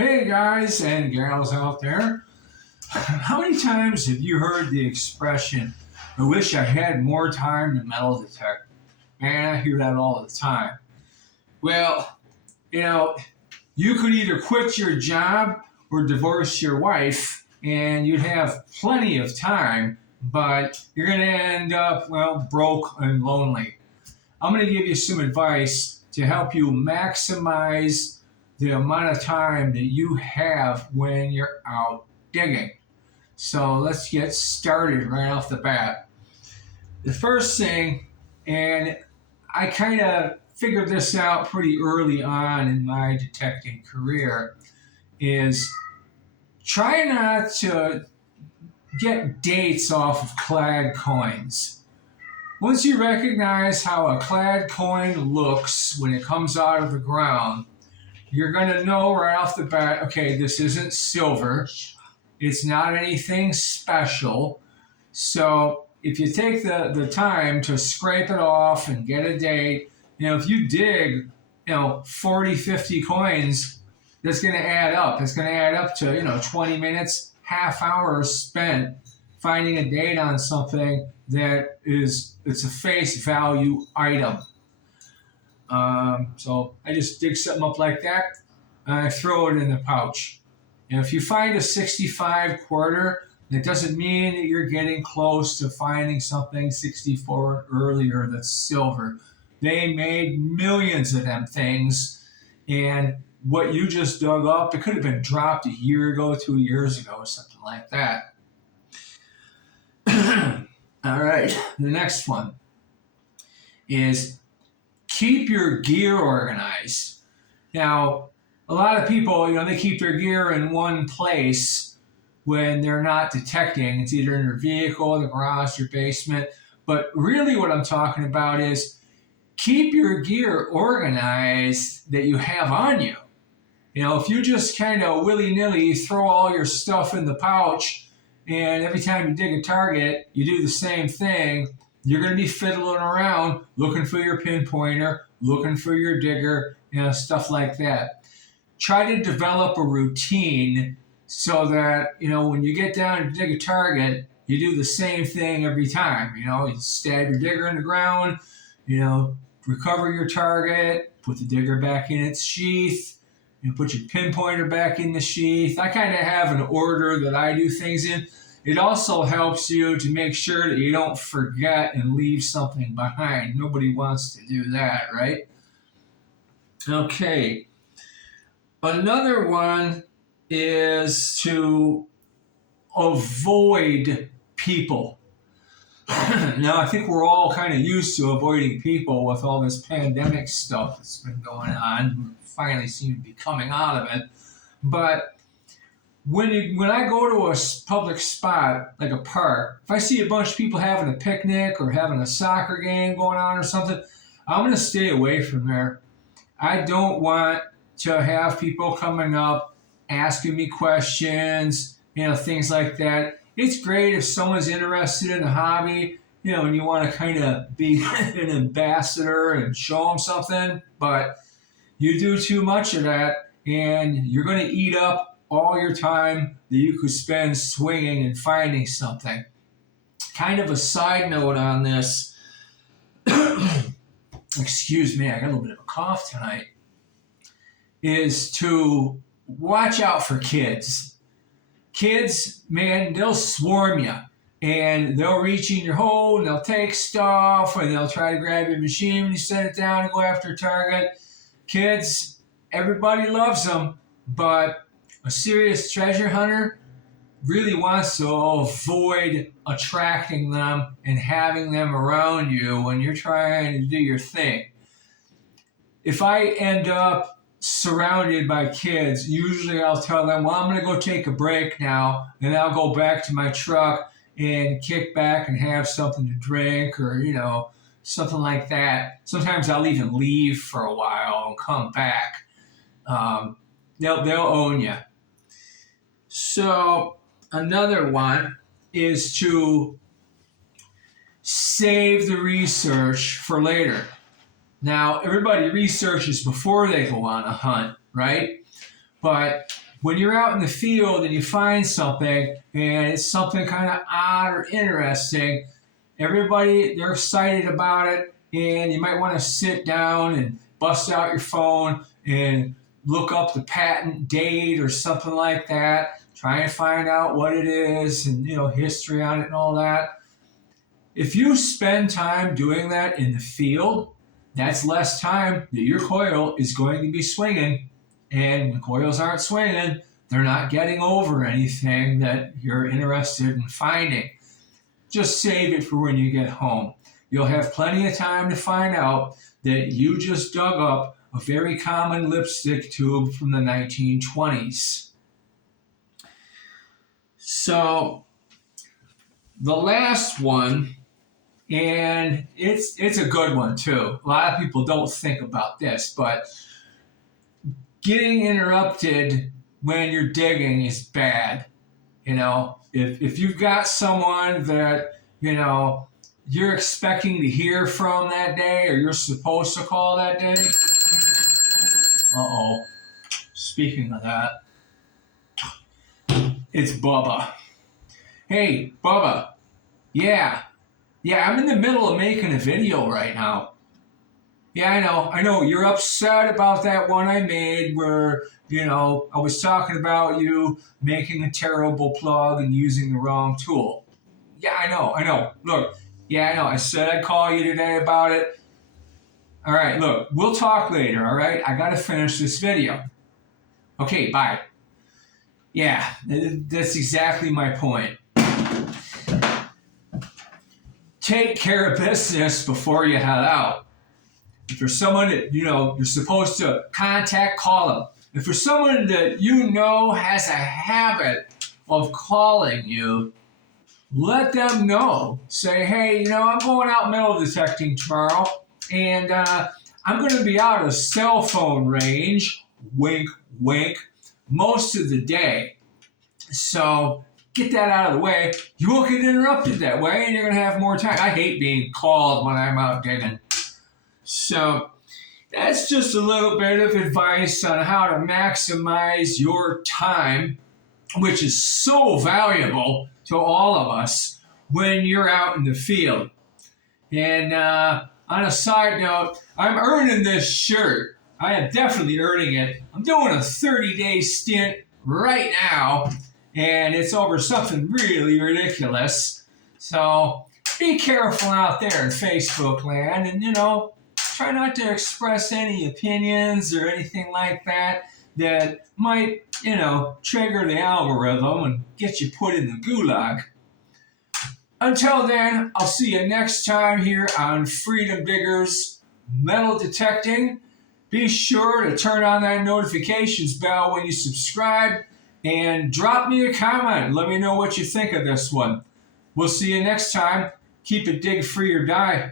Hey guys and gals out there, how many times have you heard the expression, I wish I had more time to metal detect? Man, I hear that all the time. Well, you know, you could either quit your job or divorce your wife, and you'd have plenty of time, but you're going to end up, well, broke and lonely. I'm going to give you some advice to help you maximize the amount of time that you have when you're out digging. So let's get started right off the bat. The first thing, and I kind of figured this out pretty early on in my detecting career, is try not to get dates off of clad coins. Once you recognize how a clad coin looks when it comes out of the ground, you're going to know right off the bat, okay, this isn't silver. It's not anything special. So if you take the time to scrape it off and get a date, if you dig, 40, 50 coins, that's going to add up. It's going to add up to, 20 minutes, half hour spent finding a date on something it's a face value item. So I just dig something up like that, and I throw it in the pouch. And if you find a 65 quarter, that doesn't mean that you're getting close to finding something 64 earlier that's silver. They made millions of them things, and what you just dug up, it could have been dropped a year ago, 2 years ago, something like that. All right, the next one is keep your gear organized. Now, a lot of people, they keep their gear in one place when they're not detecting. It's either in their vehicle, the garage, your basement. But really what I'm talking about is keep your gear organized that you have on you. If you just kind of willy-nilly throw all your stuff in the pouch and every time you dig a target, you do the same thing, you're going to be fiddling around looking for your pinpointer, looking for your digger, stuff like that. Try to develop a routine so that, when you get down to dig a target, you do the same thing every time. You stab your digger in the ground, recover your target, put the digger back in its sheath, put your pinpointer back in the sheath. I kind of have an order that I do things in. It also helps you to make sure that you don't forget and leave something behind. Nobody wants to do that, right? Okay. Another one is to avoid people. Now, I think we're all kind of used to avoiding people with all this pandemic stuff that's been going on. We finally seem to be coming out of it. But when I go to a public spot, like a park, if I see a bunch of people having a picnic or having a soccer game going on or something, I'm going to stay away from there. I don't want to have people coming up, asking me questions, things like that. It's great if someone's interested in a hobby, and you want to kind of be an ambassador and show them something, but you do too much of that, and you're going to eat up all your time that you could spend swinging and finding something. Kind of a side note on this, excuse me, I got a little bit of a cough tonight, is to watch out for kids. Kids, man, they'll swarm you, and they'll reach in your hole, and they'll take stuff, and they'll try to grab your machine when you set it down and go after a target. Kids, everybody loves them, but a serious treasure hunter really wants to avoid attracting them and having them around you when you're trying to do your thing. If I end up surrounded by kids, usually I'll tell them, well, I'm going to go take a break now, and I'll go back to my truck and kick back and have something to drink or, something like that. Sometimes I'll even leave for a while and come back. They'll own you. So another one is to save the research for later. Now, everybody researches before they go on a hunt, right? But when you're out in the field and you find something and it's something kind of odd or interesting, everybody, they're excited about it, and you might want to sit down and bust out your phone and look up the patent date or something like that, try and find out what it is and, history on it and all that. If you spend time doing that in the field, that's less time that your coil is going to be swinging. And when coils aren't swinging, they're not getting over anything that you're interested in finding. Just save it for when you get home. You'll have plenty of time to find out that you just dug up a very common lipstick tube from the 1920s. So the last one, and it's a good one too. A lot of people don't think about this, but getting interrupted when you're digging is bad. If you've got someone that, you're expecting to hear from that day, or you're supposed to call that day. Uh-oh. Speaking of that, it's Bubba. Hey, Bubba. Yeah, I'm in the middle of making a video right now. Yeah, I know. You're upset about that one I made where, I was talking about you making a terrible plug and using the wrong tool. Yeah, I know. Look, I know. I said I'd call you today about it. All right, look, we'll talk later, all right? I got to finish this video. Okay, bye. Yeah, that's exactly my point. Take care of business before you head out. If there's someone that, you're supposed to contact, call them. If there's someone that has a habit of calling you, let them know. Say, hey, I'm going out metal detecting tomorrow, and I'm going to be out of cell phone range, wink, wink, most of the day. So get that out of the way. You won't get interrupted that way, and you're going to have more time. I hate being called when I'm out digging. So that's just a little bit of advice on how to maximize your time, which is so valuable to all of us when you're out in the field. And on a side note, I'm earning this shirt. I am definitely earning it. I'm doing a 30-day stint right now, and it's over something really ridiculous. So be careful out there in Facebook land, and try not to express any opinions or anything like that might, trigger the algorithm and get you put in the gulag. Until then, I'll see you next time here on Freedom Diggers Metal Detecting. Be sure to turn on that notifications bell when you subscribe, and drop me a comment. Let me know what you think of this one. We'll see you next time. Keep it dig free or die.